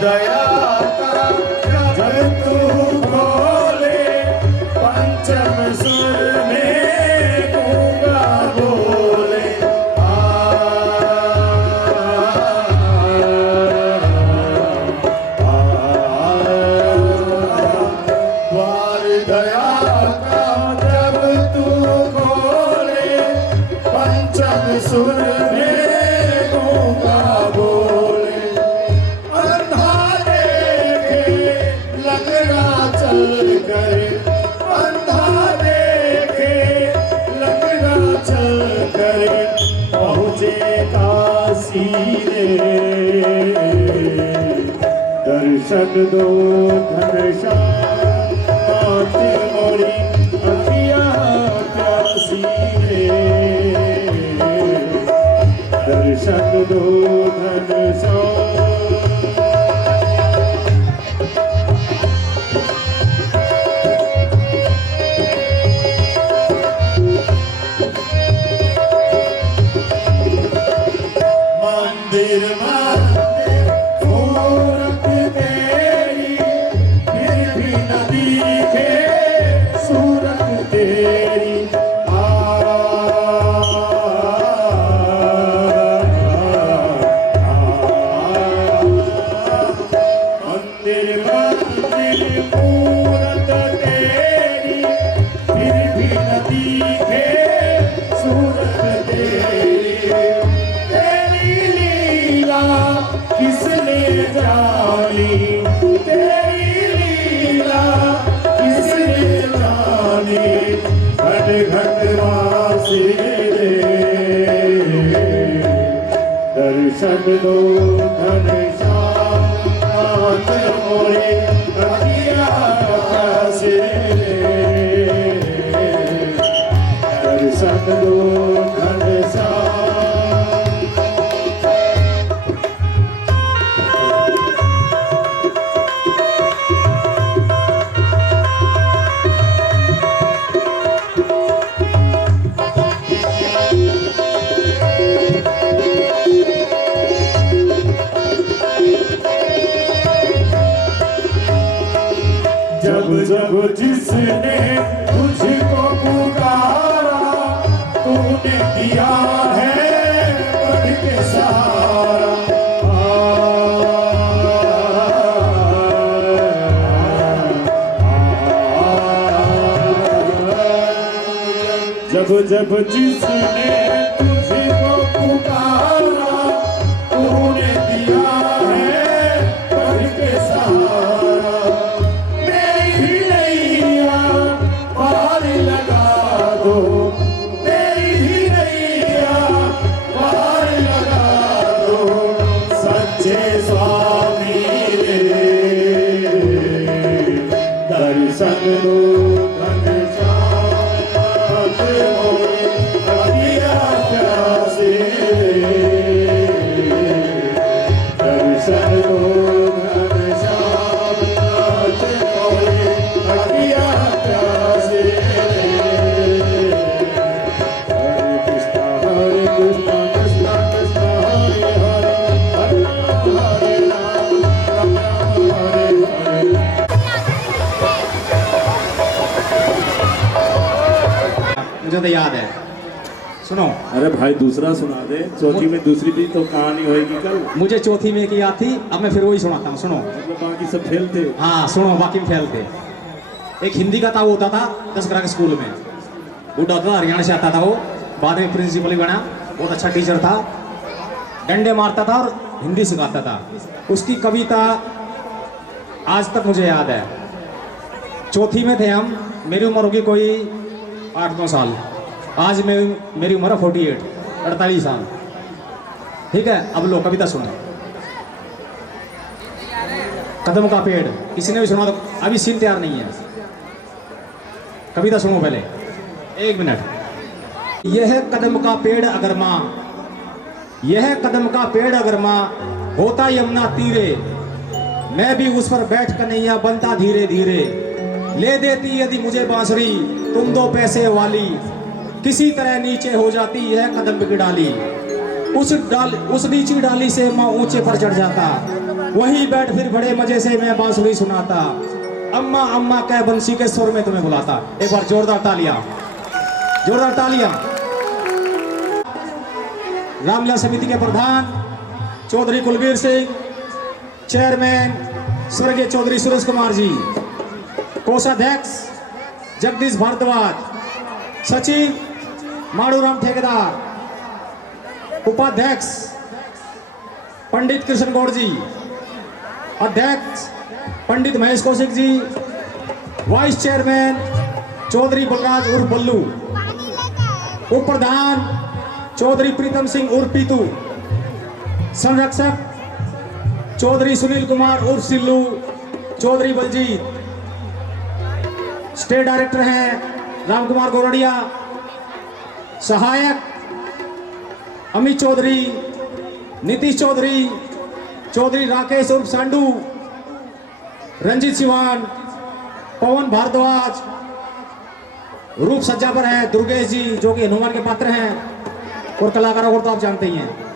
दया का जब तू बोले पंचम सुर में गूंगा बोले द्वार दया का जब तू बोले पंचम सुर में गूंगा बोले अंधा देखे लंगड़ा चल कर अंधा देखे लंगड़ा चल कर पहुँचे काशी रे दर्शन दो घनश्याम मोरी अखिया प्यासी रे दर्शन दो घनश्याम मंदिर मंदिर मूरत तेरी फिर भी न दिखे सूरत तेरी मंदिर मंदिर मूरत तेरी फिर भी न दिखे सूरत तेरी तेरी लीला किसने जानी तेरी लीला किसने जानी घट घट वासी रे दर्शन दो घनश्याम मोरे अखिया प्यासी रे दर्शन दो घनश्याम जब जब जिसने तुझको पुकारा तूने दिया है पद के सहारा जब जब जिसने तुझको पुकारा तूने दिया है पद के सहारा पार लगा दो तेरी ही नैया पार लगा दो सच्चे स्वामी रे दर्शन दो घनश्याम मोरे अखिया प्यासी रे दर्शन दो घनश्याम मोरे अखिया प्यासी मुझे तो याद है सुनो। अरे भाई दूसरा सुना दे, चौथी में दूसरी भी तो कहानी होएगी कल। मुझे चौथी में की याद थी, अब मैं फिर वही सुनाता हूँ सुनो। मतलब बाकी सब फेल थे। हाँ सुनो, बाकी में फेल थे। एक हिंदी का था, वो होता था 10 ग्राम के स्कूल में, वो डॉक्टर हरियाणा से आता था, वो बाद में प्रिंसिपल बना, बहुत अच्छा टीचर था, डंडे मारता था और हिंदी सिखाता था। उसकी कविता आज तक मुझे याद है। चौथी में थे हम, मेरी उम्र होगी कोई 8-9 साल, आज मेरी उम्र है 48 साल। ठीक है, अब लो कविता सुनो। कदम का पेड़, किसी ने भी सुना तो अभी सीन तैयार नहीं है, कविता सुनो पहले 1 मिनट। यह कदम का पेड़ अगर माँ, यह कदम का पेड़ अगर माँ होता यमुना तीरे, मैं भी उस पर बैठ कर नैया बनता धीरे धीरे। ले देती यदि मुझे बांसुरी तुम 2 पैसे वाली, किसी तरह नीचे हो जाती है कदम की डाली। उस नीची डाली से मैं ऊंचे पर चढ़ जाता, वही बैठ फिर बड़े मजे से मैं बांसुरी सुनाता, अम्मा अम्मा कह बंसी के सुर में तुम्हें बुलाता। एक बार जोरदार तालियां, जोरदार तालियां। रामलीला समिति के प्रधान चौधरी कुलबीर सिंह, चेयरमैन स्वर्गीय चौधरी सुरेश कुमार जी, कोषाध्यक्ष जगदीश भारद्वाज, सचिव माड़ूराम ठेकेदार, उपाध्यक्ष पंडित कृष्ण गौड़ जी, अध्यक्ष पंडित महेश कौशिक जी, वाइस चेयरमैन चौधरी बलराज उर्फ बल्लू, उप प्रधान चौधरी प्रीतम सिंह उर्फ पीतू, संरक्षक चौधरी सुनील कुमार उर्फ सिल्लू, चौधरी बलजीत, स्टेट डायरेक्टर हैं रामकुमार गोरडिया, सहायक अमित चौधरी, नीतीश चौधरी, चौधरी राकेश उर्फ सांडू, रंजीत सिवान, पवन भारद्वाज, रूप सज्जा पर है दुर्गेश जी जो कि हनुमान के पात्र हैं, और कलाकारों को तो आप जानते ही हैं।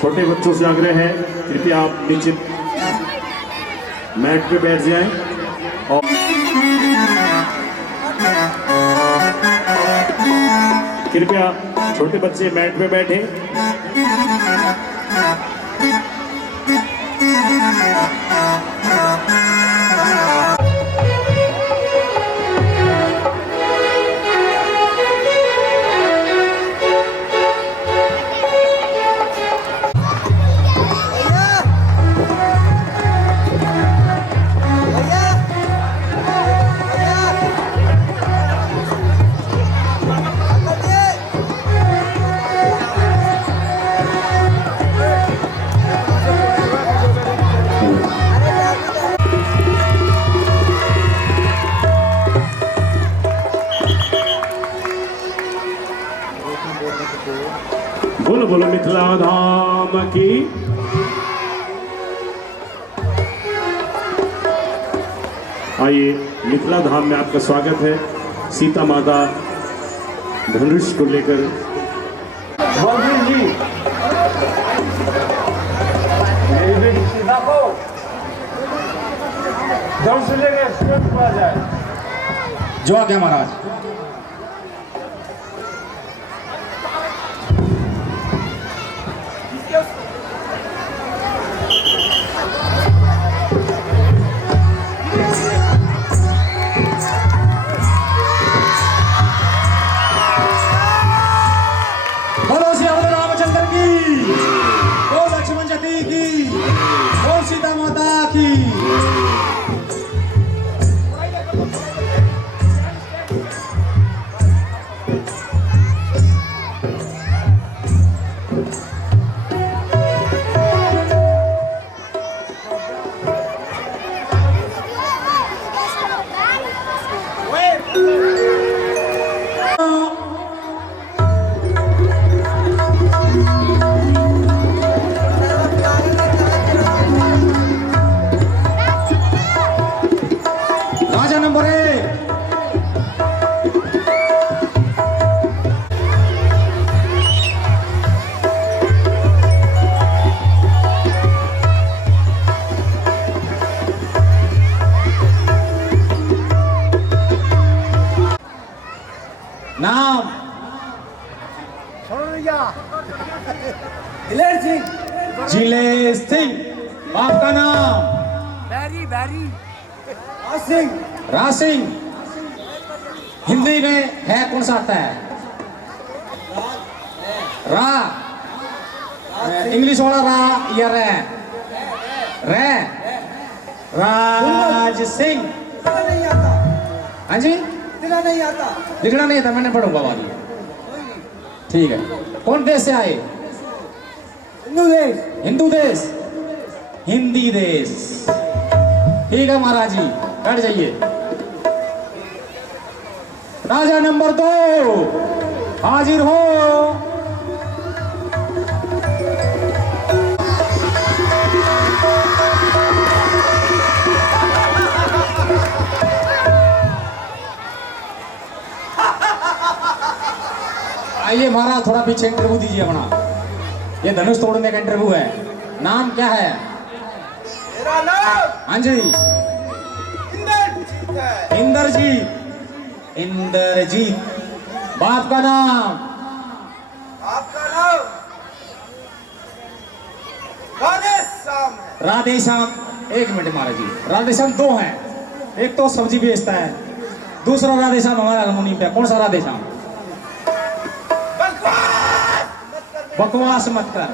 छोटे बच्चों से आग्रह है कृपया आप नीचे मैट पे बैठ जाएं और कृपया छोटे बच्चे मैट पे बैठें। बोलो बोलो मिथिला धाम की। आइए मिथिला धाम में आपका स्वागत है। सीता माता धनुष को लेकर जी सीता को धनुष लेकर आ जाए। जो आ गया महाराज। सीता माता की। नाम जिले सिंह। बाप का नाम राज सिंह। हिंदी में है कौन सा आता है? रा। इंग्लिश वाला रा या रे? रे। राज सिंह। हाँ जी नहीं आता। लिखना नहीं आता, मैंने पढ़ूंगा वाली। ठीक है। कौन देश से आए? हिंदू देश। हिंदू देश, हिंदी देश। ठीक है महाराज जी, बैठ जाइए। राजा नंबर 2 हाजिर हो। महाराज थोड़ा पीछे इंटरव्यू दीजिए अपना। ये धनुष तोड़ने का इंटरव्यू है। नाम क्या है? मेरा नाम हाँ जी, इंद्रजीत है। इंद्रजीत। इंद्रजीत। बाप का नाम? आपका नाम राधेश्याम है। राधेश्याम। एक मिनट महाराज जी, राधेश्याम दो हैं। एक तो सब्जी बेचता है, दूसरा राधेश्याम हमारा हारमोनियम पे। कौन सा राधेश्याम? बकवास मत कर।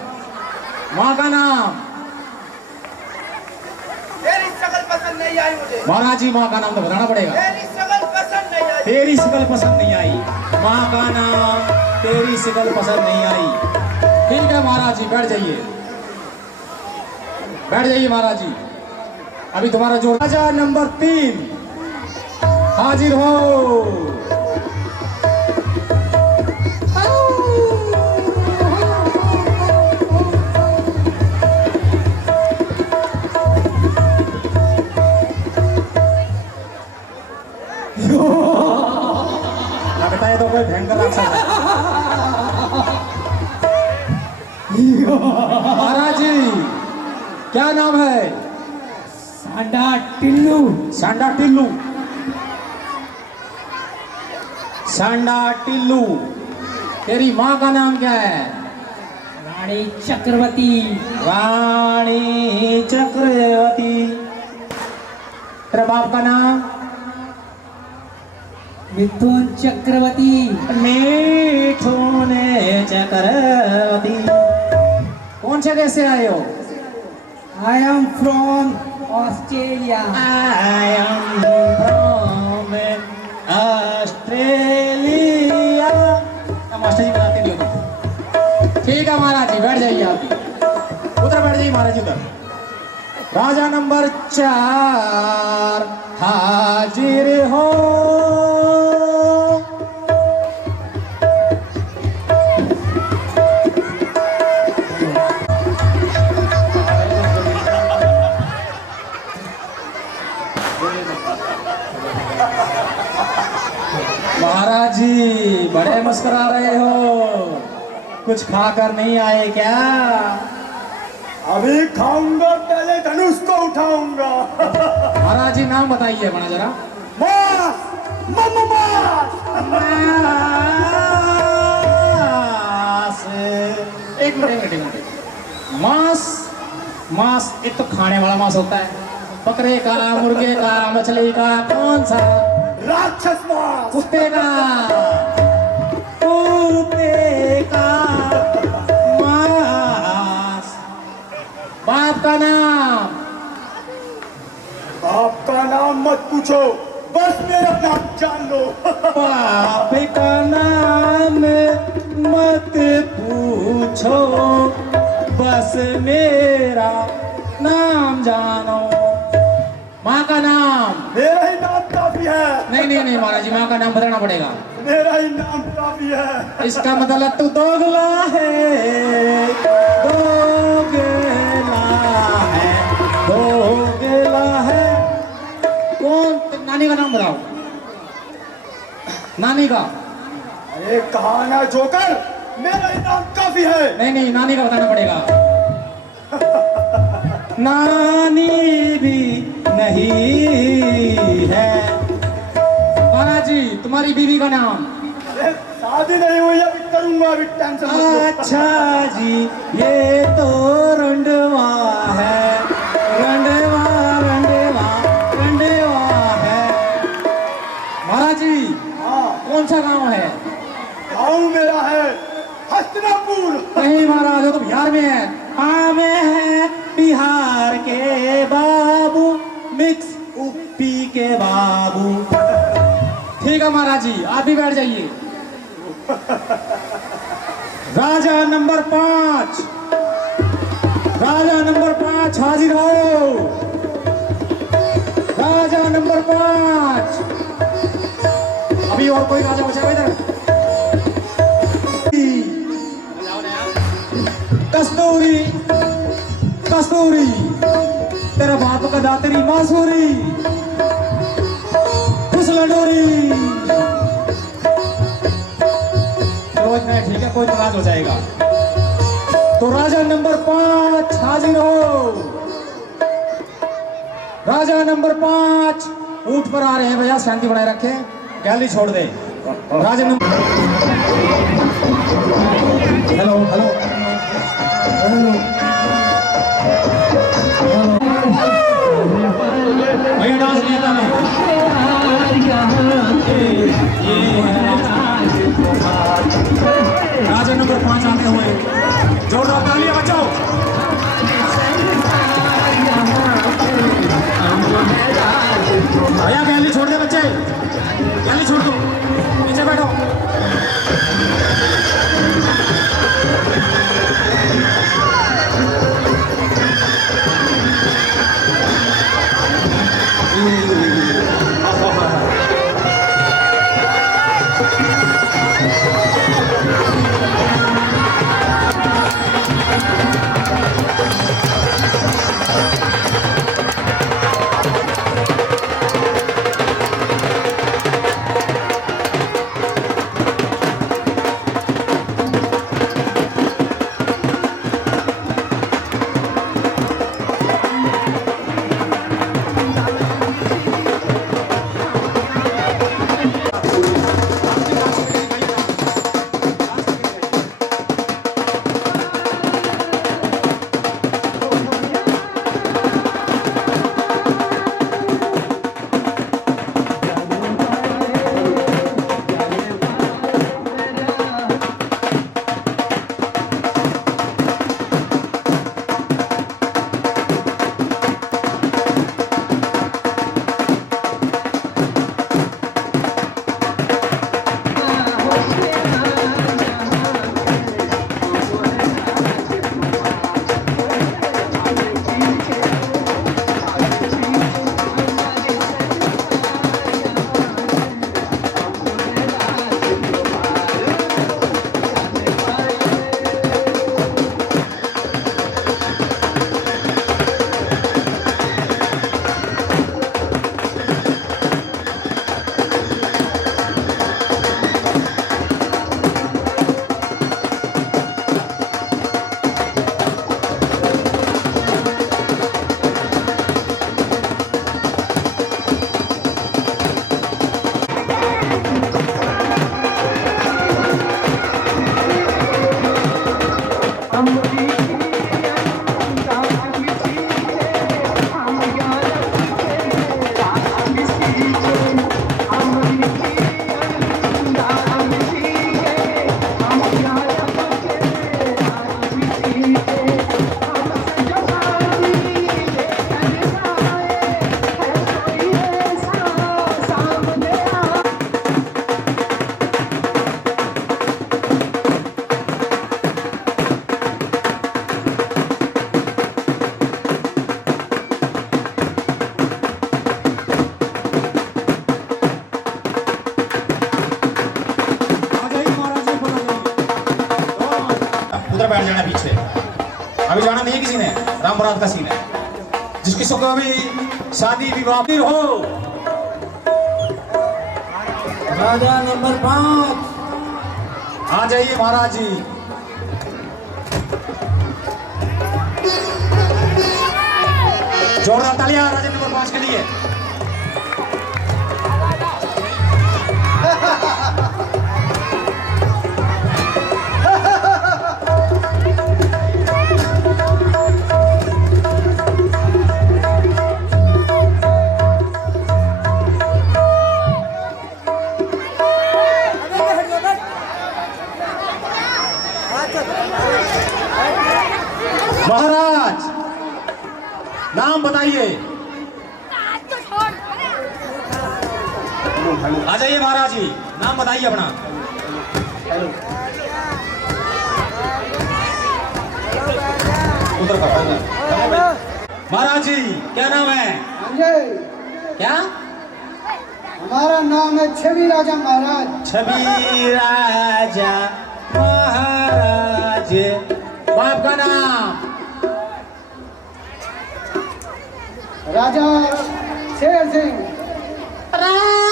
माँ का नाम? तेरी शक्ल पसंद नहीं आई मुझे। महाराज जी माँ का नाम तो बताना पड़ेगा। तेरी शक्ल पसंद नहीं आई। तेरी शकल पसंद नहीं आई। माँ का नाम, तेरी शकल पसंद नहीं आई। ठीक है महाराज जी, बैठ जाइए, बैठ जाइए महाराज जी। अभी तुम्हारा जो राजा नंबर 3 हाजिर हो। लगता है तो कोई भयंकर राक्षस है। महाराज जी क्या नाम है? सांडा टिल्लू। सांडा टिल्लू। सांडा टिल्लू। तेरी माँ का नाम क्या है? रानी चक्रवर्ती। रानी चक्रवर्ती। तेरे बाप का नाम? मिथुन चक्रवर्ती। मिथुन चक्रवर्ती। कौन से देश से आए हो? I am from Australia. I am from Australia. Master ji बताते नहीं हो। ठीक है महाराज जी, बैठ जाइए आप। उधर बैठ जाइए महाराज जी, उधर। राजा नंबर 4 हाजिर हो। महाराज जी बड़े मुस्कुरा रहे हो, कुछ खाकर नहीं आए क्या? अभी खाऊंगा, पहले धनुष को उठाऊंगा। महाराज जी नाम बताइए अपना जरा। मास, मम्मा मास। मांस। एक मिनट। मांस। मांस एक तो खाने वाला मांस होता है, बकरे का, मुर्गे का, मछली का, कौन सा? राक्षस मास। कुत्ते का। मांस। बाप का नाम? बाप का नाम मत पूछो, बस मेरा नाम जान लो। बाप का नाम मत पूछो, बस मेरा नाम जानो। माँ का नाम? मेरा ही नाम काफी है। नहीं महाराज जी, माँ का नाम बताना पड़ेगा। मेरा ही नाम काफी है। इसका मतलब तू दोगला है, दोगला है, दोगला है। कौन? नानी का नाम बताओ। नानी का? अरे कहा ना जोकर, मेरा ही नाम काफी है। नहीं नानी का बताना पड़ेगा। नानी भी नहीं है। महाराज जी तुम्हारी बीवी का नाम? अरे शादी नहीं हुई, अभी करूंगा, अभी टेंशन मत लो। अच्छा जी, ये तो रंडवा है, रंडवा है। महाराज जी हाँ, कौन सा गांव है? गाँव मेरा है हस्तिनापुर। नहीं महाराज, वो तो बिहार में है। हाँ में है बिहार के बाबू, मिक्स यूपी के बाबू। ठीक है महाराज जी, आप भी बैठ जाइए। राजा नंबर 5, राजा नंबर 5 हाजिर हो। राजा नंबर 5। अभी और कोई राजा बचा हुआ इधर? कस्तूरी, कस्तूरी। तेरा बाप का दातरी मासूरी, फुसलडोरी। तो इतना है, ठीक है, कोई नाराज हो जाएगा। तो राजा नंबर 5 हाजिर हो। राजा नंबर 5 ऊंट पर आ रहे हैं भैया, शांति बनाए रखें, गैलरी छोड़ दे। राजा नंबर हेलो हेलो भैया डांस नहीं आता मैं। राजा नंबर 5 आते हुए जोरदार तालियां बजाओ। भैया गैलरी छोड़ दे बच्चे, गैलरी छोड़ दो, नीचे बैठो। उधर बैठ जाना पीछे, अभी जाना नहीं है किसी ने, राम बारात का सीन है। जिसकी सुख अभी शादी विवाह हो। राजा नंबर 5 आ जाइए महाराज जी। जोरदार तालियां राजा नंबर 5 के लिए। महाराज नाम बताइए। आ जाइए महाराज जी, नाम बताइए अपना। उधर महाराज जी क्या नाम है? क्या? हमारा नाम है छवि राजा महाराज। छवि राजा महाराज। बाप का नाम? राजा शेर सिंह। राजा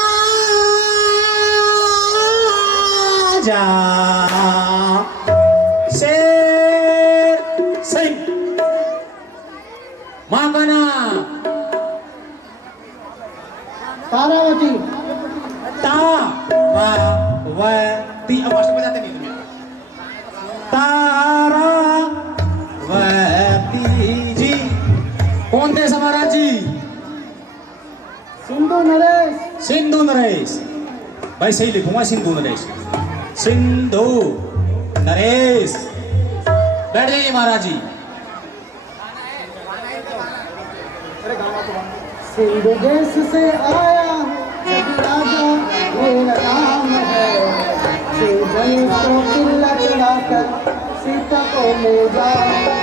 तारावती। तारावती। अब मास्टर बजाते नहीं तुम्हें। तारावती जी कौन देश हमारा जी? सिंधु नरेश। सिंधु नरेश। भाई सही लिखूंगा सिंधु नरेश। सिंधु नरेश। बैठ जाइए महाराज जी। सिंधु देश से आया छवि राजा मेरा नाम है। शिव धनुष को किला चढ़ाकर सीता को ले जाऊंगा।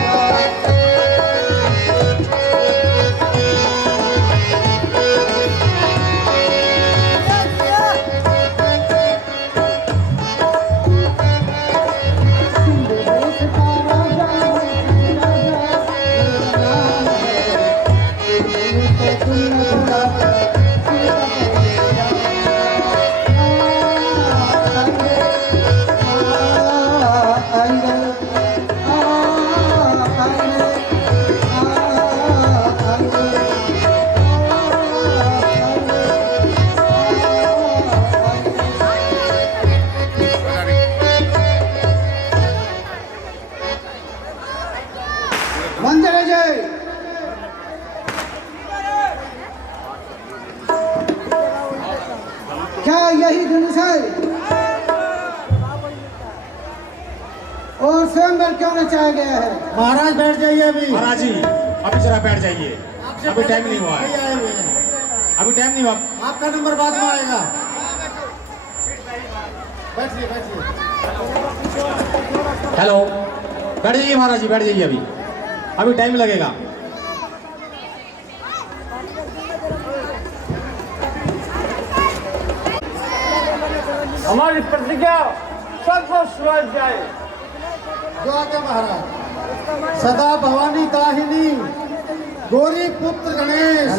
मंदिर जय। क्या यही धनुष है? और स्वयंवर क्यों नचाया गया है? महाराज बैठ जाइए अभी। महाराज जी अभी जरा बैठ जाइए, अभी टाइम नहीं हुआ है। अभी टाइम नहीं हुआ। आपका नंबर बाद में आएगा। बैठिए बैठिए। हेलो, बैठ जाइए महाराज जी, बैठ जाइए। अभी टाइम लगेगा। हमारी प्रतिज्ञा सबको सुलझ जाए। जो आगे महाराज। सदा भवानी दाहिनी गौरी पुत्र गणेश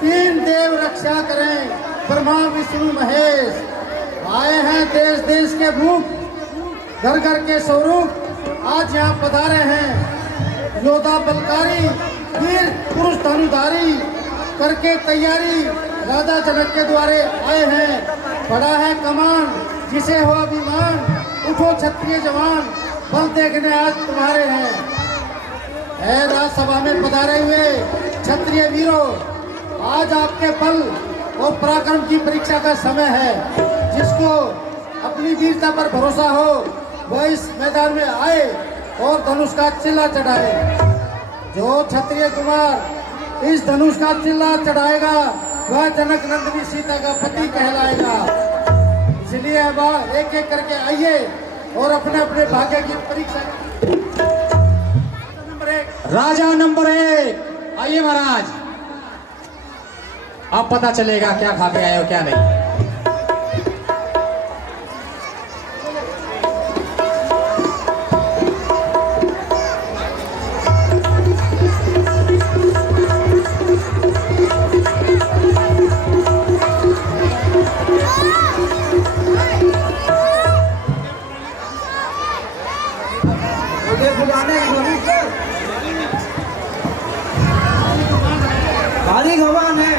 तीन देव रक्षा करें ब्रह्मा विष्णु महेश। आए हैं देश देश के भूख घर घर के स्वरूप आज यहाँ पधारे हैं। योद्धा बलकारी वीर पुरुष धनुधारी करके तैयारी राजा जनक के द्वारे आए हैं। बड़ा है कमान जिसे हो अभिमान उठो क्षत्रिय जवान बल देखने आज तुम्हारे हैं। है राजसभा में पधारे हुए क्षत्रिय वीरों, आज आपके बल और पराक्रम की परीक्षा का समय है। जिसको अपनी वीरता पर भरोसा हो वह इस मैदान में आए और धनुष का चिल्ला चढ़ाए। जो क्षत्रिय कुमार इस धनुष का चिल्ला चढ़ाएगा वह जनक नंदिनी सीता का पति कहलाएगा। इसलिए अब एक एक करके आइए और अपने अपने भाग्य की परीक्षा। नंबर 1 राजा नंबर 1 आइए महाराज। अब पता चलेगा क्या खा के आए हो क्या नहीं। भारी घमान है।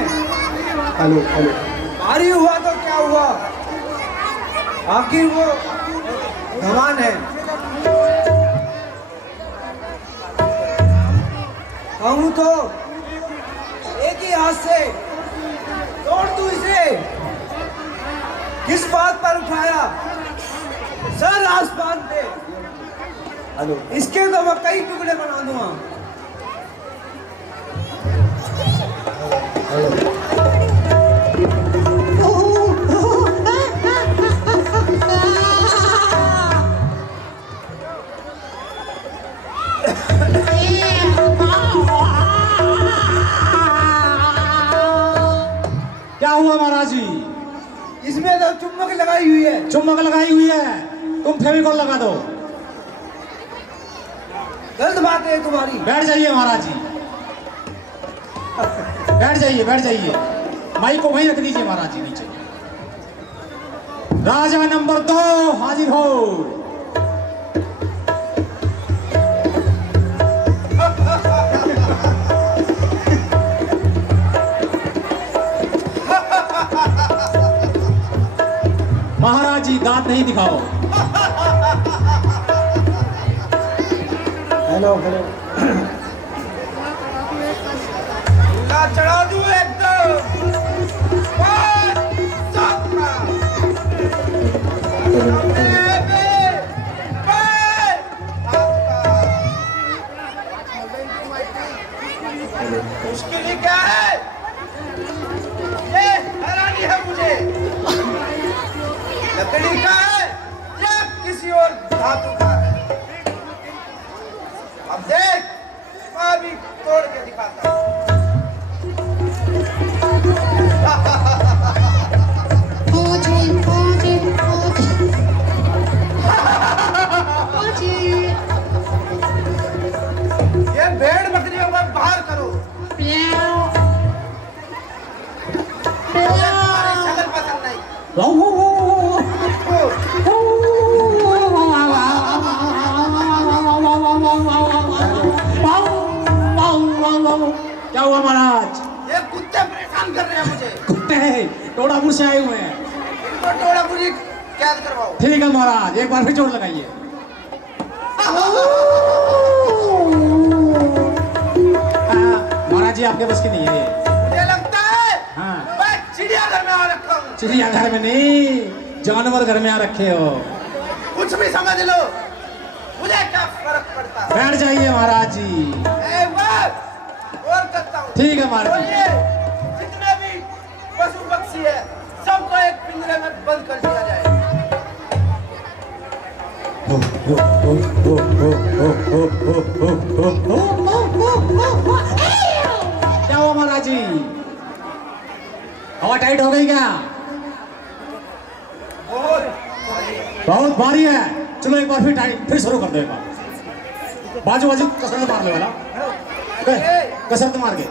Hello hello. भारी हुआ तो क्या हुआ, आखिर वो घमान है। कहूँ तो एक ही हाथ से तोड़ दूं इसे। किस बात पर उठाया सर आसमान पे। हेलो। इसके तो मैं कई टुकड़े बना दूंगा। क्या हुआ महाराज जी? इसमें तो चुम्बक लगाई हुई है। चुम्बक लगाई हुई है, तुम फेविकॉल लगा दो। गलत बात है तुम्हारी। बैठ जाइए महाराज जी, बैठ जाइए बैठ जाइए। माइक को वहीं रख दीजिए महाराज जी नीचे। राजा नंबर 2 हाजिर हो। नहीं दिखाओ। हेलो हेलो ला चढ़ा दूं एकदम मुश्किल ही क्या है, ये हैरानी है मुझे, लकड़ी का है या किसी और धातु का है। अब देख, मैं भी तोड़ के दिखाता हूँ। ये भेड़ बकरियों को बाहर करो। तुम्हारी शक्ल पसंद नहीं। क्या हुआ महाराज? ये कुत्ते परेशान कर रहे हैं मुझे। कुत्ते हैं, टोड़ापुर से आए हुए हैं। इनको टोड़ापुरी कैद करवाओ। ठीक है महाराज, एक बार फिर जोर लगाइए। महाराज जी आपके बस की नहीं है ये। मुझे लगता है हाँ। मैं चिड़ियाघर में आ रखा हूँ। चिड़ियाघर में नहीं, जानवर घर में आ रखे हो। कुछ भी समझ लो, मुझे क्या फर्क पड़ता है। बैठ जाइए महाराज जी। एक बार और करता हूँ। ठीक है महाराज जी। बोलिए, जितने भी पशु पक्षी है सबको एक पिंजरे में बंद कर दिया जाए। क्या हुआ महाराज जी? हवा टाइट हो गई क्या? बहुत भारी है। चलो एक बार फिर टाइट फिर शुरू कर दो। एक बार बाजू बाजू कसरत मार ले वाला, कसरत मार के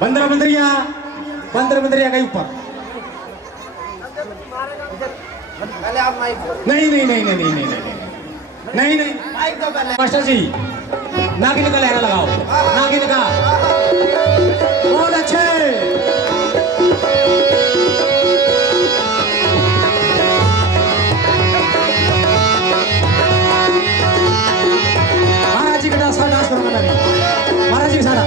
बंदर बंदरिया गई ऊपर। पहले आप माइक दो। नहीं नहीं नहीं नहीं नहीं नहीं नहीं नहीं माइक दो पहले। मास्टर जी, नागिन का लहरा लगाओ। नागिन का बहुत अच्छे। महाराज जी का डांस करूंगा मैं भी। महाराज जी के साथ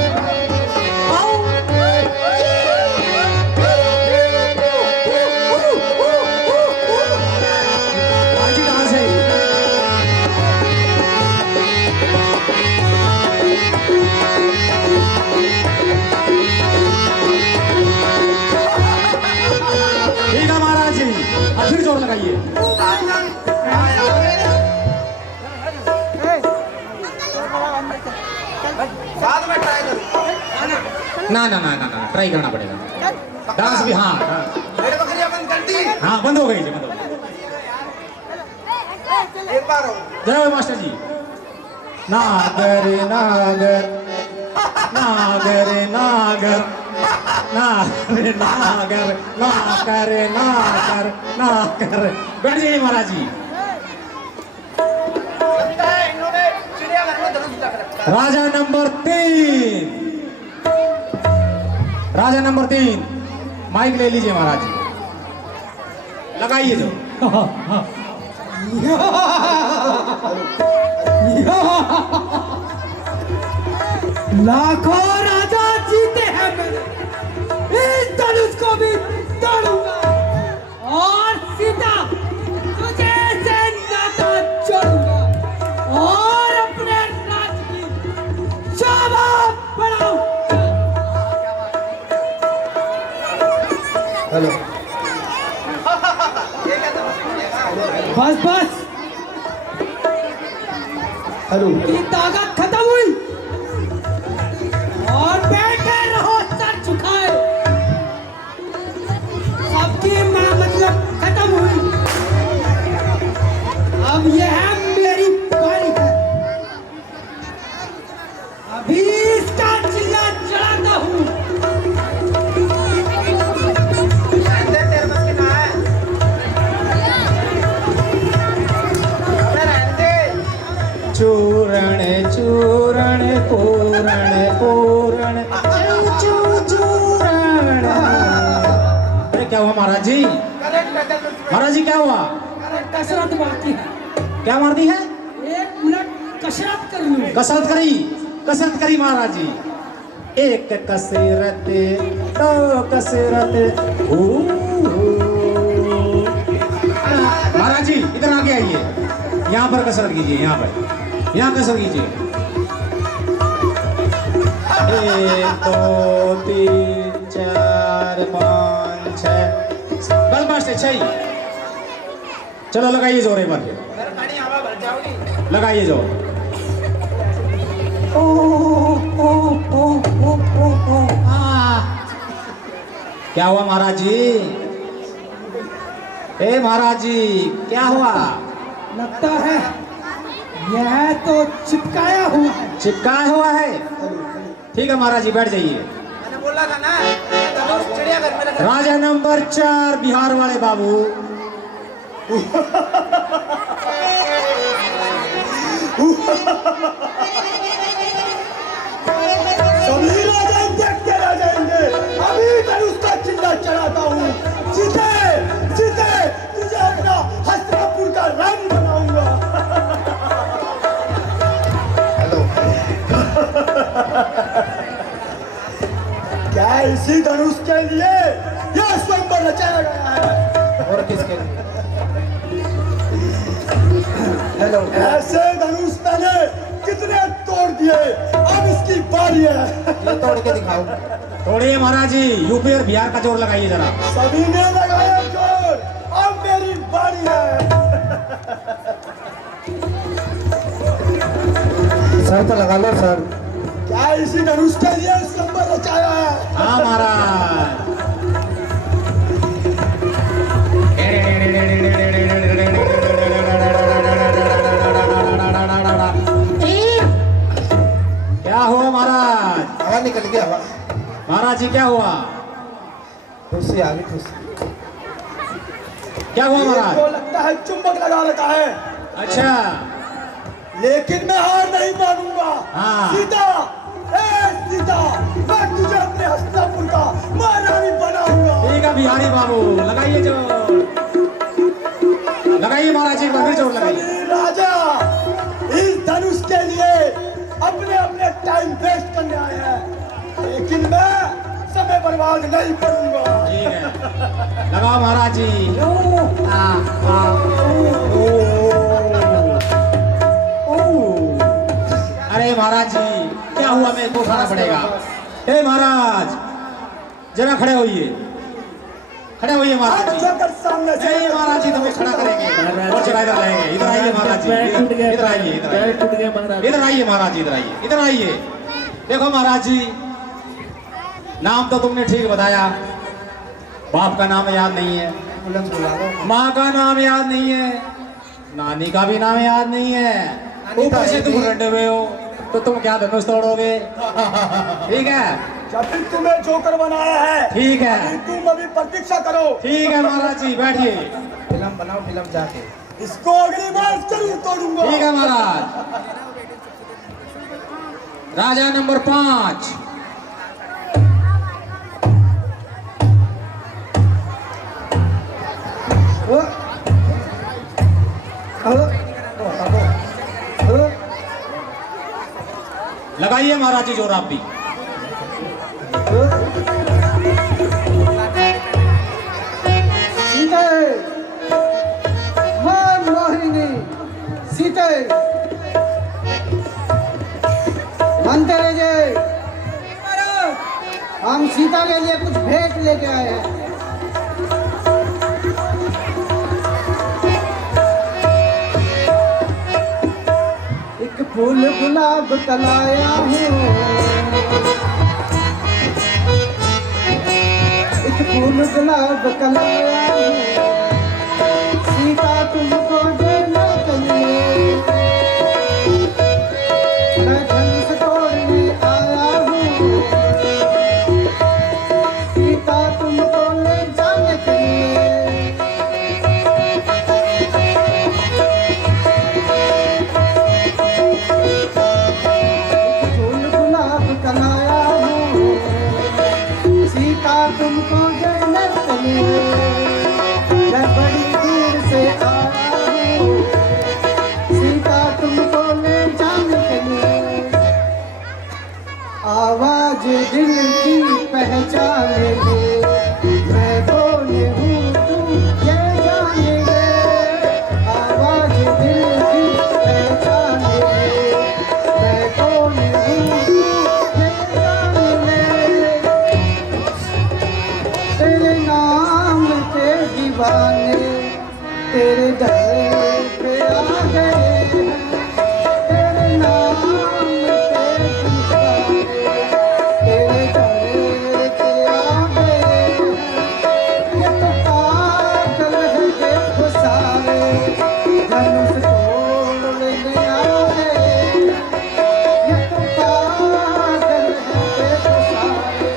फिर जोर लगाइए। बाद में ट्राई करो। ना ना ना ना ना ट्राई करना पड़ेगा। डांस भी हाँ भेड़ बकरियां बंद कर दी। हाँ बंद हो गई जी, बंद हो गई। एक बार हो। जय मास्टर जी। नागर नागर नागर नागर नागर नागर नागर नागर नागर। बैठ जाइए महाराज जी। लगता है इन्होंने चिड़ियाघर में धनुष लग रखा है। राजा नंबर 3, राजा नंबर 3 माइक ले लीजिए महाराज जी, लगाइए जो। लाखों राजा जीते हैं मैंने, इस धनुष को भी तोड़ूंगा और सीधा तुझे से नाता जोड़ूंगा और अपने राज की शोभा बढ़ाऊंगा। हेलो। बस बस, हेलो। की ताकत खत्म हुई और बैठे रहो सर झुकाए। सबकी मतलब खत्म हुई। अब यह मेरी बारी है। अभी इसका चिल्ला चढ़ाता हूँ। तेरे बस की ना है। चूरण चूरण पूरण पूरण चूरण। अरे क्या हुआ महाराज जी? करेक्ट है, महाराज जी क्या हुआ? अरे कसरत बाकी है, क्या मार दी है? 1 मिनट कसरत कर लूं। कसरत करी महाराज जी। एक कसरत, दो कसरत, महाराज जी इधर आगे आइए, यहाँ पर कसरत कीजिए, यहाँ कसरत कीजिए। 1 2 3 4 5 6 बस बस 6। चलो लगाइए जोर एक बार, लगाइए जोर। क्या हुआ महाराज जी? ए महाराज जी क्या हुआ? लगता है यह तो चिपकाया हुआ है। चिपकाया हुआ है? ठीक है महाराज जी बैठ जाइए। मैंने बोला था ना चिड़ियाघर में रखा। राजा नंबर 4 बिहार वाले बाबू। सभी राजा देखते रह जाएंगे। अभी तक उसका चिल्ला चढ़ाता हूँ। जीते जीते तुझे अपना हस्तिनापुर का रानी बनाऊंगा। क्या इसी धनुष के लिए यह स्वयंवर रचाया गया है? और किसके लिए? ऐसे धनुष मैंने कितने तोड़ दिए, अब इसकी बारी है। ये तोड़ के दिखाओ। तोड़िए महाराज जी, यूपी और बिहार का जोर लगाइए जरा। सभी ने लगाया जोर, अब मेरी बारी है। सर तो लगा लो सर। क्या इसी धनुष के लिए स्वयंवर रचाया है? हाँ महाराज। क्या हुआ महाराज? हवा निकल गया हवा। महाराज जी क्या हुआ? खुशी आ गई खुशी। क्या हुआ को महाराज? लगता है चुंबक लगा रखा है, अच्छा लेकिन मैं हार नहीं मानूंगा। हाँ। सीता, सीता, मैं तुझे अपने हस्तिनापुर का महारानी बनाऊंगा। ठीक है बिहारी बाबू, लगाइए जोर, लगाइए महाराज जी, एक बार फिर जोर लगाइए। सभी राजा इस धनुष के लिए अपने अपने टाइम वेस्ट करने आए हैं, लेकिन मैं समय बर्बाद नहीं करूंगा। ठीक है लगाओ महाराज जी। अरे महाराज जी क्या हुआ? मेरे को खाना पड़ेगा। ए महाराज जरा खड़े होइए, खड़े होइए महाराज जी। जाकर सामने से नहीं महाराज जी तुम्हें खड़ा करेंगे और जरा इधर लाएंगे। इधर आइए महाराज जी, इधर आइए, इधर आइए, इधर आइए महाराज जी, इधर आइए, इधर आइए। देखो महाराज जी, नाम तो तुमने ठीक बताया, बाप का नाम याद नहीं है, माँ का नाम याद नहीं है, नानी का भी नाम याद नहीं है, ऊपर से तुम रटे हुए हो, तो तुम क्या धनुष तोड़ोगे? ठीक है, जब भी तुम्हें जोकर बनाया है, ठीक है, तुम अभी प्रतीक्षा करो। ठीक है महाराज जी बैठिए। फिल्म बनाओ, फिल्म जाके। इसको अगली बार जरूर तोड़ूंगा। ठीक है महाराज। राजा नंबर 5 लगाइए महाराज जी जोर आप भी। सीते, मां मोहिनी, सीते, मानते रहिए, हम सीता के लिए कुछ भेंट लेके आए हैं। एक फूल गुलाब तलाया हूँ, एक फूल गुलाब कलाया हूँ, सीता तुमको देने के लिए मैं धनुष तोड़ने आया हूँ, सीता तुमको ले जाने के लिए फूल गुलाब कलाया हूँ, सीता तुमको देने के लिए मैं बड़ी आवाज दिल की पहचान ले, मैं कौन हूँ तू ये जान ले, आवाज दिल की पहचान ले, मैं कौन हूँ तू ये जान ले, तेरे नाम के दीवाने तेरे दर पे आ गए हैं, तेरे नाम के दीवाने तेरे दर पे आ गए हैं, ये तो पागल है देखो सारे, धनुष तोड़ने आ गए हैं, ये तो पागल है देखो सारे,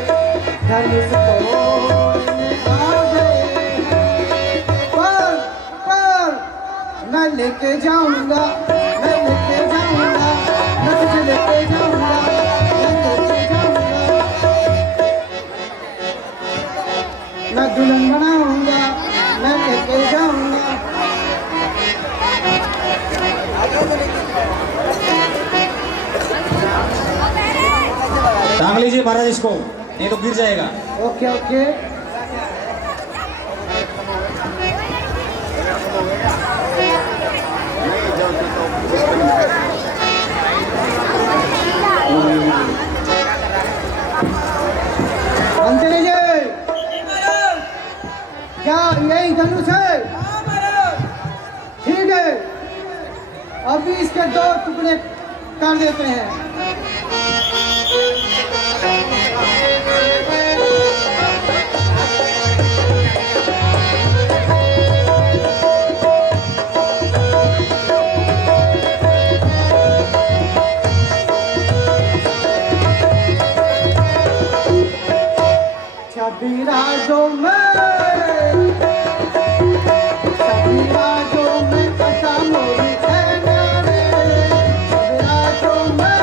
धनुष तोड़ने आ गए हैं, पर मैं लेके जाऊंगा, मैं लेके जाऊंगा, मैं तुझे लेके जाऊंगा, मैं लेके जाऊंगा, मैं दुल्हन बनाऊंगा, मैं लेके जाऊंगा। टांग लीजिए महाराज इसको, नहीं तो गिर जाएगा। Okay okay. अंजलि जी, क्या यही धनुष है? ठीक है, अभी इसके 2 टुकड़े कर देते हैं। छबी राजों में कथा मोरी है न्यारे, छबी राजों में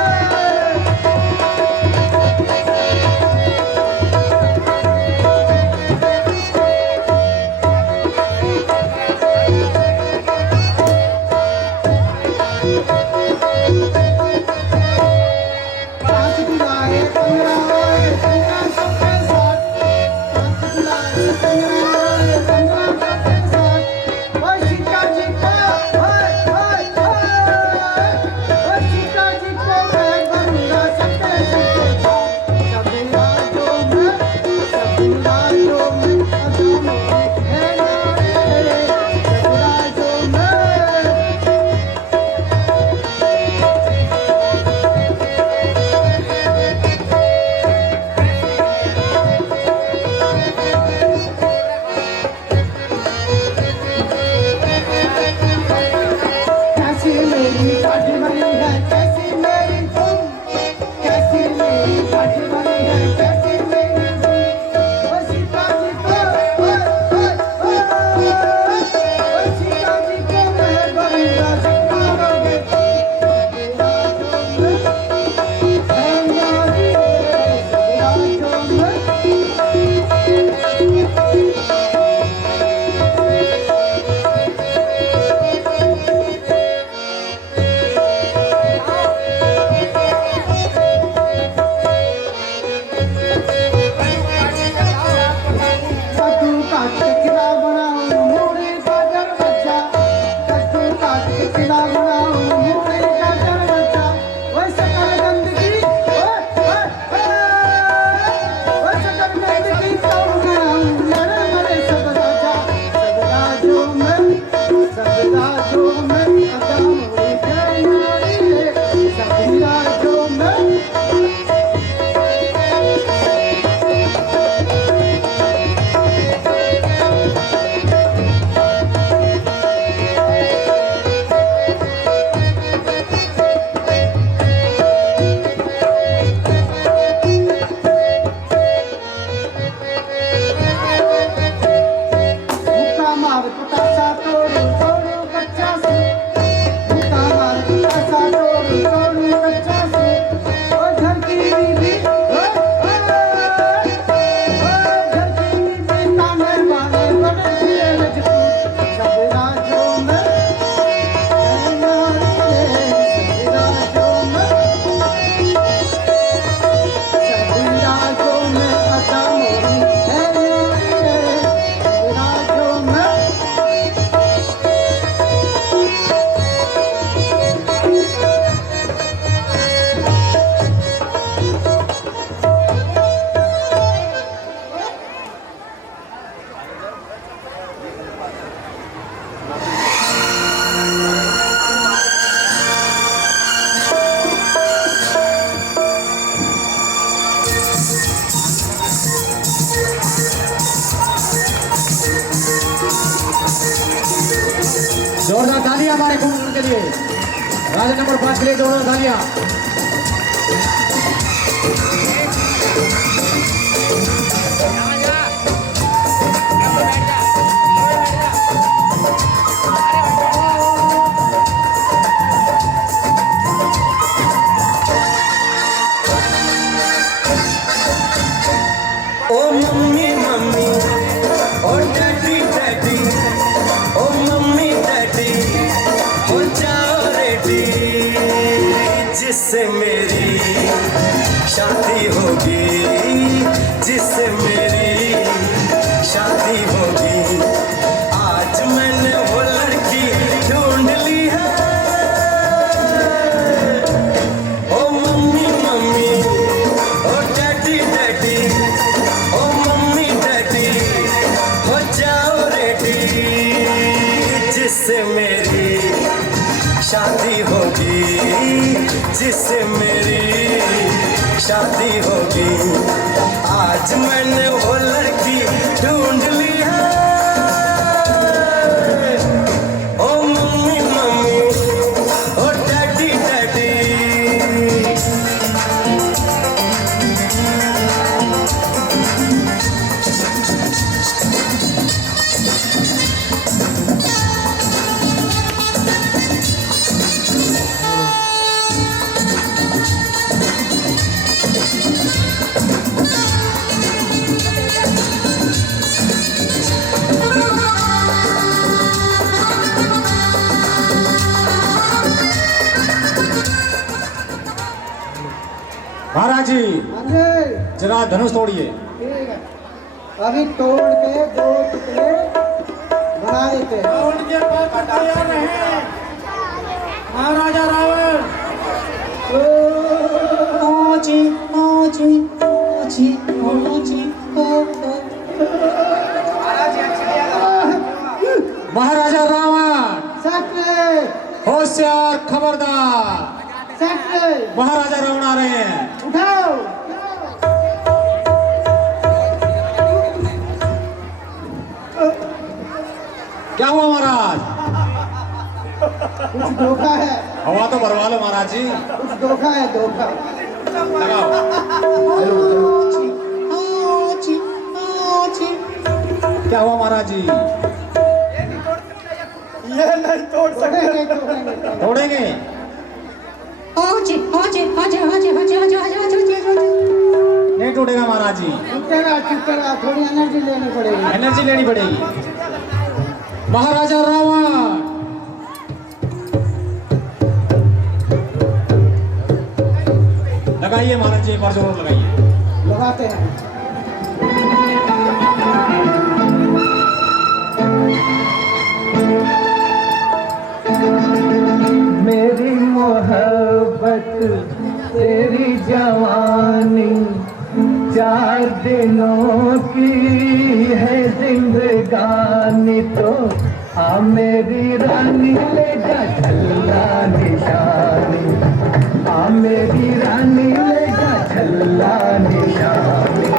पाँच बुलाए पंद्रह सबके साथ, पाँच बुलाए पंद्रह जोरदार तालियां हमारे कुंभ के लिए, राजा नंबर 5 के लिए जोरदार तालियां। ओ मम्मी मम्मी ओ डैडी डैडी ओ मम्मी डैडी हो जाओ रेडी, जिससे मेरी शादी होगी, जिससे मेरी शादी होगी। आज मैंने वो लड़की ढूंढ ली है। ओ मम्मी मम्मी ओ डैडी डैडी ओ मम्मी डैडी हो जाओ रेडी, जिससे मेरी शादी होगी, जिससे मेरी शादी होगी। आज मैंने वो लड़की ढूंढ ली है। ओ मम्मी मम्मी ओ डैडी डैडी। महाराज जी हाँ जी, जरा धनुष तोड़िए। ठीक है। अभी तोड़ के 2 टुकड़े बना देते हैं। तोड़ के पापा तैयार रहे महाराजा रावण। ओजी ओजी ओजी ओजी महाराजा रावण सक्रे होशियार, खबरदार, सक्रे महाराजा रावण आ रहे हैं। उठाओ। क्या हुआ महाराज? कुछ धोखा है, हवा तो भरवा लो महाराज जी। कुछ धोखा है, धोखा। लगाओ। क्या हुआ महाराज जी? ये नहीं तोड़ सकते। तोड़ेंगे, तोड़ेंगे। तोड़ेंगे? ओजी ओजी ओजी ओजी ओजी ओजी ओजी ओजी। नहीं टूटेगा महाराज जी। चुप करा, थोड़ी एनर्जी लेनी पड़ेगी। एनर्जी लेनी पड़ेगी। महाराजा रावण लगाइए महाराज जी, एक बार जरूर लगाइए। लगाते हैं। मेरी मोहब्बत तेरी जवानी 4 दिनों की है जिंदगानी, तो आ मेरी रानी ले जा छल्ला निशानी, आ मेरी रानी ले जा छल्ला निशानी।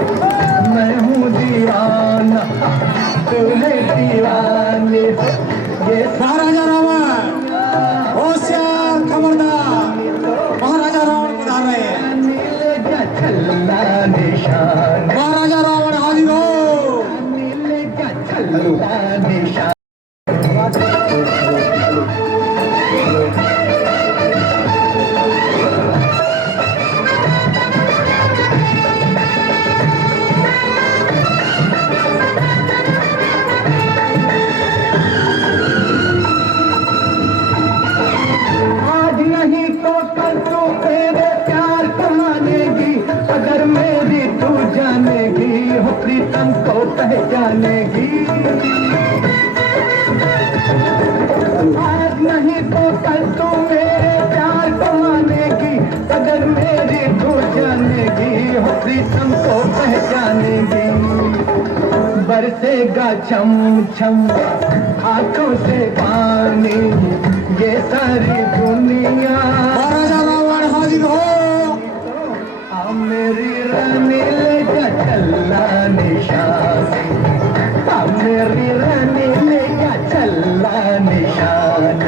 मैं हूँ दीवाना तू है दीवानी। ये महाराजा रावण होशियार, खबरदार, महाराजा रावण पधार रहे हैं। ले जा छल्ला निशान, महाराजा रावण हाजिर हो। ले जा छल्ला निशान। आज नहीं तो कल तू मेरे प्यार को मानेगी, अगर मेरी तू जानेगी हो प्रीतम को पहचानेगी। आज नहीं तो कल तू मेरे प्यार को मानेगी, अगर मेरी तू जानेगी हो प्रीतम को पहचानेगी। बरसेगा छम छम आंखों से पानी, ये सारी दुनिया महाराजा रावण हाजिर हो। मेरी रानी ले जा चलना निशान मेरी रानी ले जा चलना निशान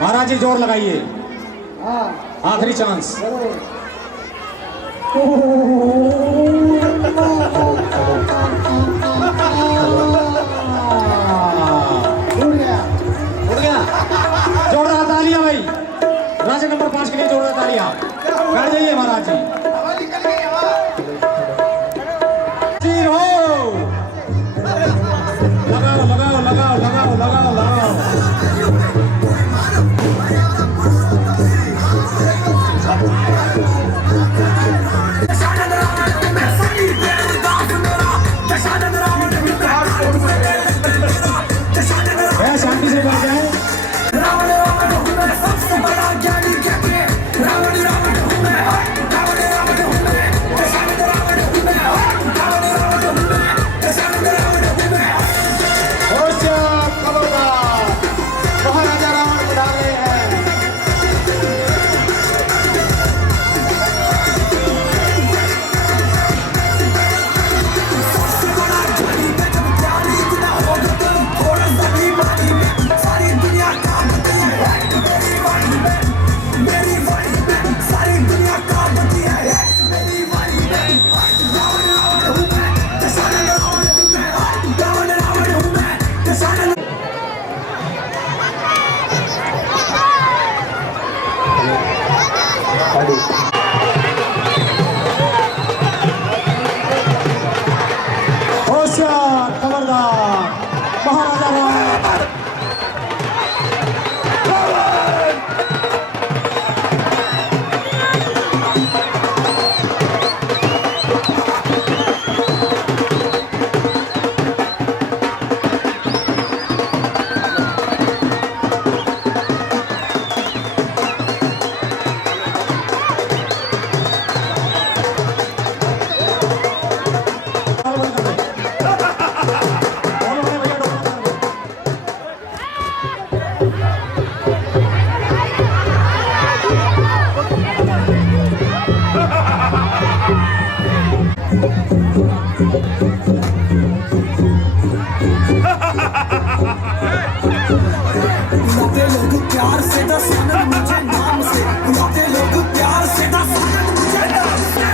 महाराज जी जोर लगाइए आखिरी चांस उड़ गया जोरदार तालियां भाई राजा नंबर 5 के लिए जोरदार तालियां बैठ जाइए महाराज जी हो लगाओ लगाओ लगाओ लगाओ लगाओ लगाओ शांति से बैठ जाए महाराजा रावण बुला रहे हैं होशियार खबरदार महाराजा रावण बुलाते लोग प्यार से दस मुझे नाम से बुलाते लोग प्यार से दस मुझे नाम से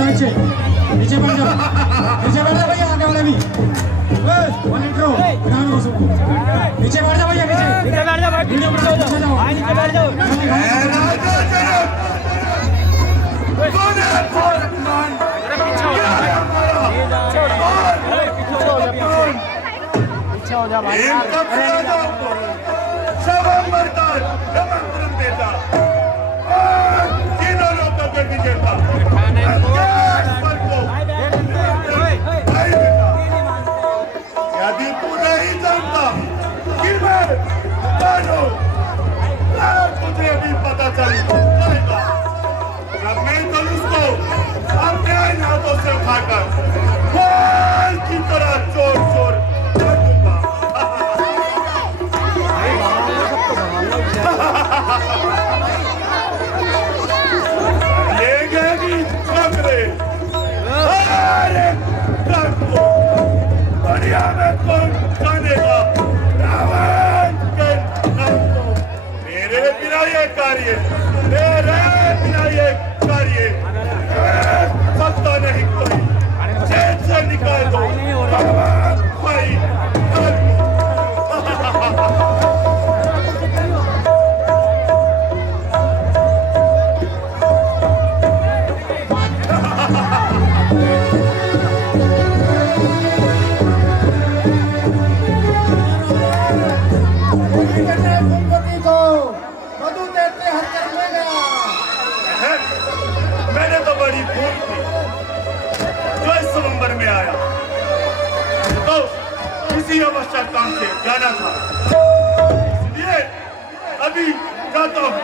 नीचे बैठ जाओ भैया आगे वाले भी वन इंट्रो नीचे बैठ जाओ भैया नीचे बैठ जाओ वीडियो नीचे बैठ जाओ पीछे हो जा भाई शवम मर्दान नमस्कार बेटा और तीनों लोग का कर दीजिएगा यदि तू नहीं जानता कि मैं कौन हूं, तुझे भी पता चल जाएगा जब मैं धनुष को अपने हाथों से उठाकर गोल की तरह चोर चोर कर दूंगा। लेंगे भी पकड़े अरे ट्रक को दुनिया में कौन जानेगा रावण के नाम को। मेरे बिना ये कार्य सकता नहीं कोई। जेल से निकाल दो भाई कुंभवती को मधु देते हर चलेगा। मैंने तो बड़ी भूल की जो इस नवंबर में आया तो किसी आवश्यक काम से जाना था, इसलिए अभी जाता हूँ।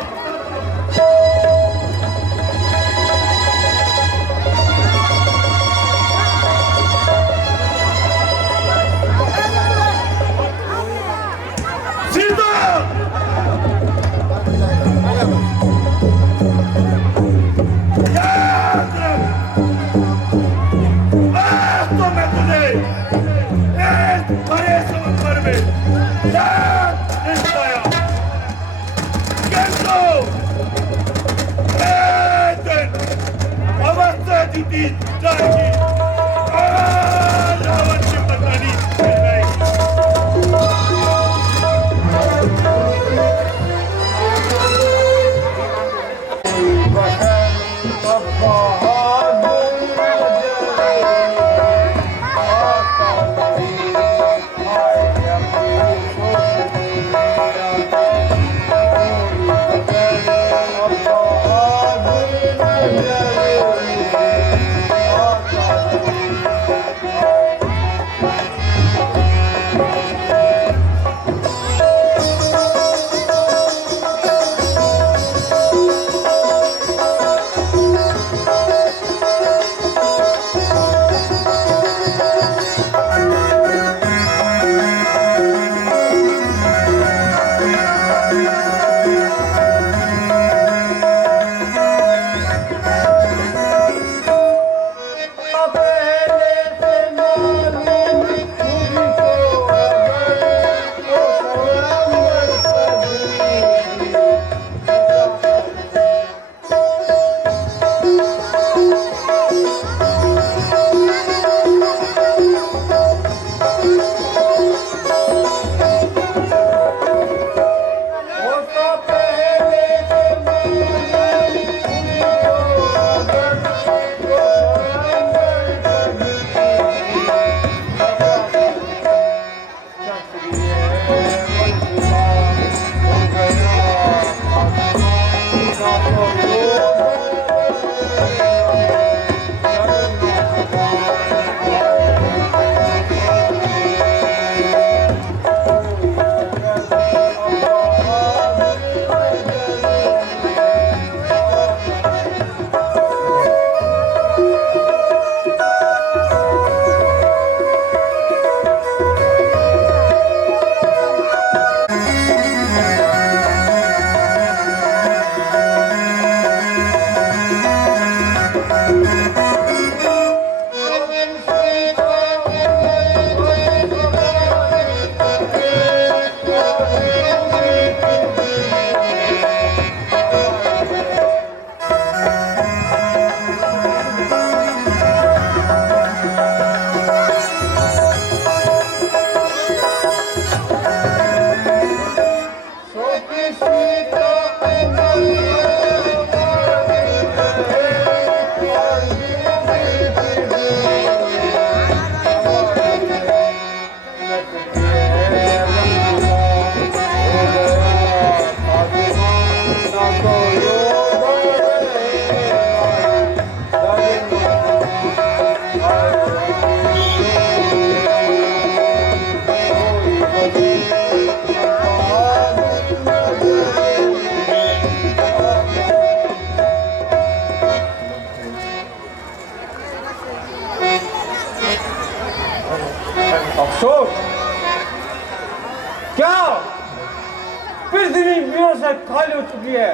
पृथ्वी वीरों से खाली हो चुकी है।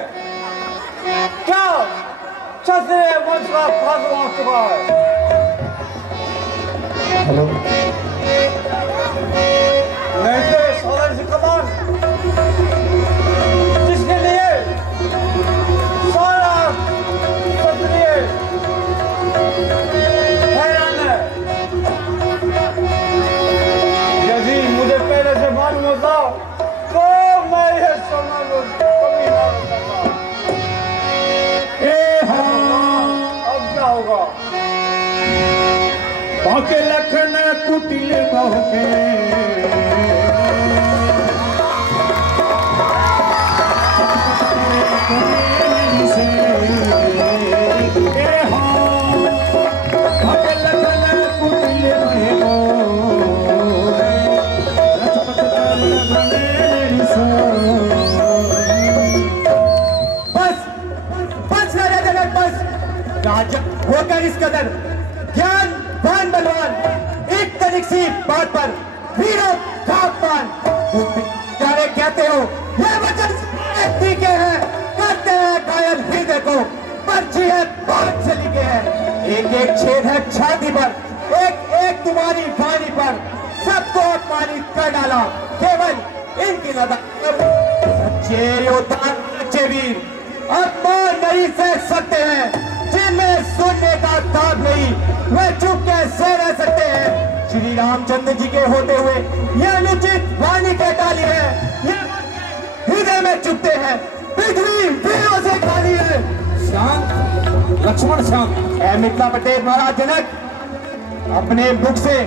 क्या क्षत्रिय वंश का फासला हो चुका है। हेलो नहीं तो साधारण सी कमान जिसके लिए सारा क्षत्रिय हैरान है। यदि मुझे पहले से मालूम होता तो मैं ये सोना कभी ना करता। अब क्या होगा? बाके लखन कुटिल बहुके होकर इस कदर ज्ञानवान बलवान एक तनिक सी बात पर वीरों खापान जाने कहते हो ये वचन के हैं करते हैं कायल हृदय को पर्ची है बहुत से लिखे हैं एक एक छेद है छाती पर एक एक तुम्हारी वाणी पर सबको अपमानित कर डाला केवल इनकी नजर सच्चे योद्धा सच्चे वीर अपमान नहीं सह सकते हैं जिनमें सुनने का ताब नहीं वे चुप कैसे रह सकते हैं। श्री रामचंद्र जी के होते हुए यह अनुचित वाणी के डाली है ये हृदय में चुपते हैं पृथ्वी वीरों से खाली है। शांत लक्ष्मण शांत। ऐ मिथिला पटेल महाराज जनक अपने मुख से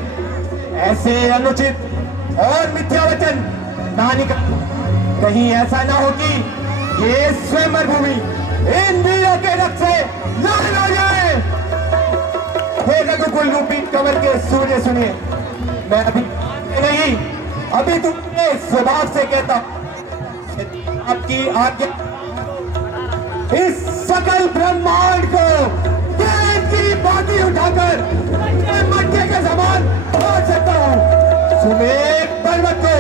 ऐसे अनुचित और मिथ्या वचन ना निकाल कहीं ऐसा ना हो कि ये स्वयं भूमि इन वीरों के रक्त से लाल हो जाए। हे रघुकुल रूपी कमल के सूर्य सुनिए मैं अभी नहीं अभी तुमने स्वभाव से कहता आपकी आज्ञा इस सकल ब्रह्मांड को ज्ञान की बाती उठाकर मटके के समान छोड़ सकता हूँ। सुमेध पर्वत को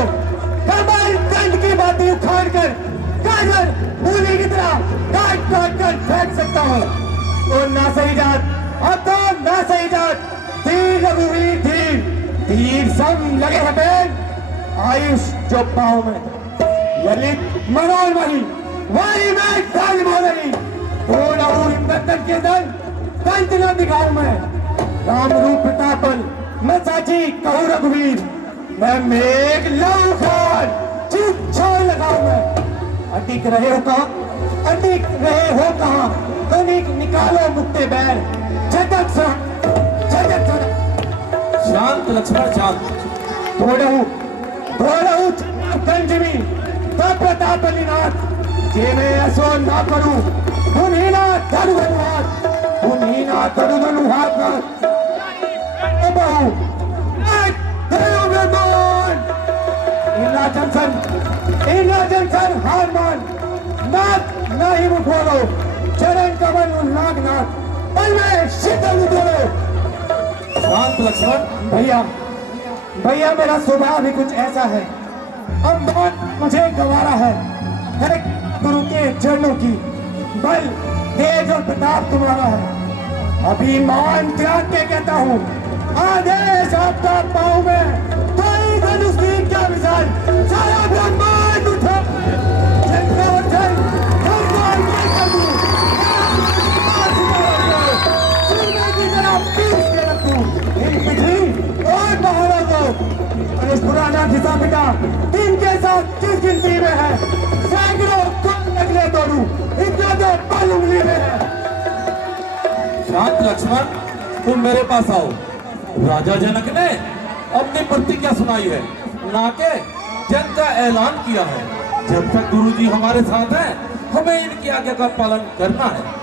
कमल कंठ की बाती उखाड़ कर गाजर मूली की तरह काट काट कर फेंक सकता हूँ। और ना सही जात अब तो ना सही जात तीर रघुवीर धीर तीर सब लगे हैं बहन आयुष जो पाँव में ललित मनोर वाली वाली में काल मोहरी पूरा हिम्मतन के दल कंच न दिखाऊं मैं राम रूप प्रतापन मैं साची कहूँ रघुवीर मैं मेघ लहू खान चुप छोड़ लगाऊं मैं अटिक रहे हो कहाँ अटिक रहे हो कहाँ तनिक निकालो मुक्ते बैर झटक सा शांत लक्ष्मण शांत। थोड़ा कंजमी तब प्रताप बलिनाथ जे मैं ऐसो ना करूं उन्हीं धनु धनुहाथ बहू इन्ना जनसन हार मान नाथ नहीं मुठोलो चरण कमल नागनाथ पल में शीतल उठोलो। शांत लक्ष्मण। भैया मेरा स्वभाव भी कुछ ऐसा है अब बहुत मुझे गवारा है गुरु के चरणों की बल तेज और प्रताप तुम्हारा है अभिमान त्याग के कहता हूँ आदेश आपका पाऊं मैं तो ही धनुष की क्या मिसाल सारा ब्रह्मांड उठा और बहारा को पुराना घिसा पिटा इनके साथ किस गिनती में है सैकड़ों कौन लगले तोड़ू इतना तो पल उंगली में है। शांत लक्ष्मण तुम मेरे पास आओ। राजा जनक ने अपनी प्रतिज्ञा सुनाई है ना के जंग का ऐलान किया है जब तक गुरुजी हमारे साथ हैं हमें इनकी आज्ञा का पालन करना है।